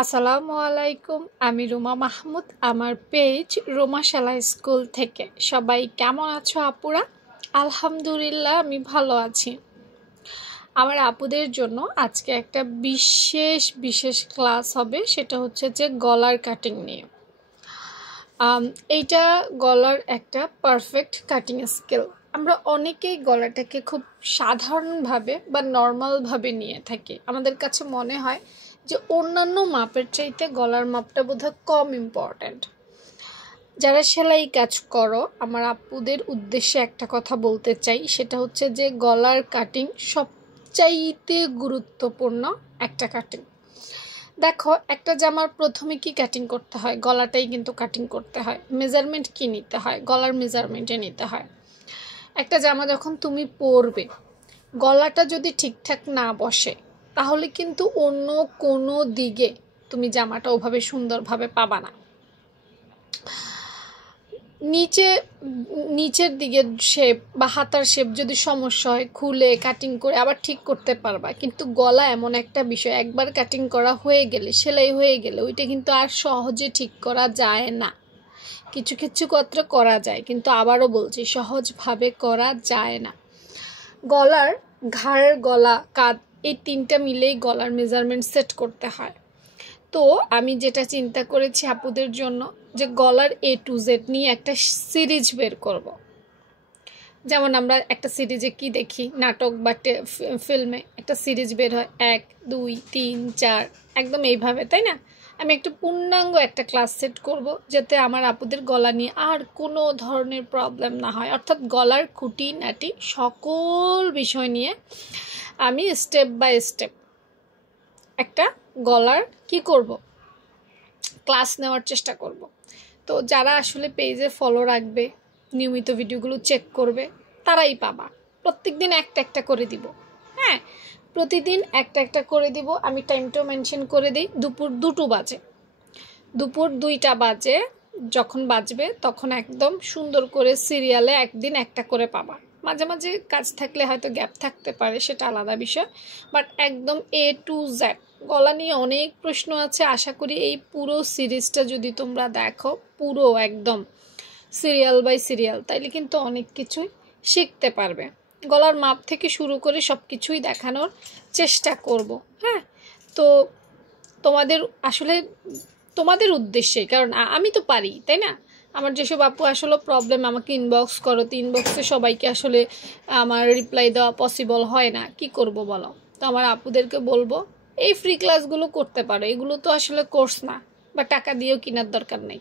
আসসালামু আলাইকুম। আমি রুমা মাহমুদ, আমার পেজ রুমা শালা স্কুল থেকে। সবাই কেমন আছো আপুরা? আলহামদুলিল্লাহ আমি ভালো আছি। আমার আপুদের জন্য আজকে একটা বিশেষ ক্লাস হবে, সেটা হচ্ছে যে গলার কাটিং নিয়ে। এইটা গলার একটা পারফেক্ট কাটিং স্কিল। আমরা অনেকেই গলাটাকে খুব সাধারণভাবে বা নর্মালভাবে নিয়ে থাকি। আমাদের কাছে মনে হয় যে অন্যান্য মাপের চাইতে গলার মাপটা বোধহয় কম ইম্পর্ট্যান্ট। যারা সেলাই কাজ করো, আমার আপুদের উদ্দেশ্যে একটা কথা বলতে চাই, সেটা হচ্ছে যে গলার কাটিং সবচাইতে গুরুত্বপূর্ণ একটা কাটিং। দেখো, একটা জামার প্রথমে কি কাটিং করতে হয়? গলাটাই কিন্তু কাটিং করতে হয়। মেজারমেন্ট কি নিতে হয়? গলার মেজারমেন্টে নিতে হয়। একটা জামা যখন তুমি পরবে, গলাটা যদি ঠিকঠাক না বসে, তাহলে কিন্তু অন্য কোনো দিকে তুমি জামাটা ওভাবে সুন্দরভাবে পাবা না। নিচের দিকে শেপ বা হাতার শেপ যদি সমস্যা হয়, খুলে কাটিং করে আবার ঠিক করতে পারবা। কিন্তু গলা এমন একটা বিষয়, একবার কাটিং করা হয়ে গেলে, সেলাই হয়ে গেলে, ওইটা কিন্তু আর সহজে ঠিক করা যায় না। কিছু ক্ষেত্রে করা যায়, কিন্তু আবারও বলছি, সহজভাবে করা যায় না। গলার ঘাড়, গলা, কাঁধ, এই তিনটা মিলেই গলার মেজারমেন্ট সেট করতে হয়। তো আমি যেটা চিন্তা করেছি আপুদের জন্য, যে গলার A to Z নিয়ে একটা সিরিজ বের করব। যেমন আমরা একটা সিরিজে কি দেখি, নাটক বা ফিল্মে একটা সিরিজ বের হয় 1, 2, 3, 4, একদম এইভাবে, তাই না? আমি একটা পূর্ণাঙ্গ একটা ক্লাস সেট করব, যাতে আমার আপুদের গলা নিয়ে আর কোনো ধরনের প্রবলেম না হয়। অর্থাৎ গলার খুঁটিনাটি সকল বিষয় নিয়ে আমি স্টেপ বাই স্টেপ একটা গলার কি করব, ক্লাস নেওয়ার চেষ্টা করব। তো যারা আসলে পেজে ফলো রাখবে, নিয়মিত ভিডিওগুলো চেক করবে, তারাই পাবা। প্রত্যেকদিন একটা করে দিব। হ্যাঁ, প্রতিদিন একটা করে দিব। আমি টাইমটাও মেনশন করে দিই। দুপুর 2টা বাজে, দুপুর 2টা বাজে যখন বাজবে, তখন একদম সুন্দর করে সিরিয়ালে একদিন একটা করে পাবা। মাঝে মাঝে কাজ থাকলে হয়তো গ্যাপ থাকতে পারে, সেটা আলাদা বিষয়। বাট একদম A to Z। গলা নিয়ে অনেক প্রশ্ন আছে। আশা করি এই পুরো সিরিজটা যদি তোমরা দেখো, পুরো একদম সিরিয়াল বাই সিরিয়াল, তাইলে কিন্তু অনেক কিছুই শিখতে পারবে। গলার মাপ থেকে শুরু করে সব কিছুই দেখানোর চেষ্টা করব। হ্যাঁ, তো তোমাদের উদ্দেশ্যে, কারণ আমি তো পারি, তাই না? আমার যেসব আপু আসলে প্রবলেম আমাকে ইনবক্স করো, তো ইনবক্সে সবাইকে আসলে আমার রিপ্লাই দেওয়া পসিবল হয় না, কি করব বলো? তো আমার আপুদেরকে বলবো, এই ফ্রি ক্লাসগুলো করতে পারো। এগুলো তো আসলে কোর্স না, বা টাকা দিয়েও কেনার দরকার নেই।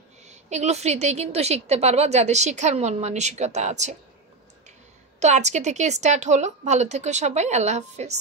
এগুলো ফ্রিতেই কিন্তু শিখতে পারবা, যাদের শিখার মন মানসিকতা আছে। তো আজকে থেকে স্টার্ট হলো। ভালো থেকো সবাই, আল্লাহ হাফেজ।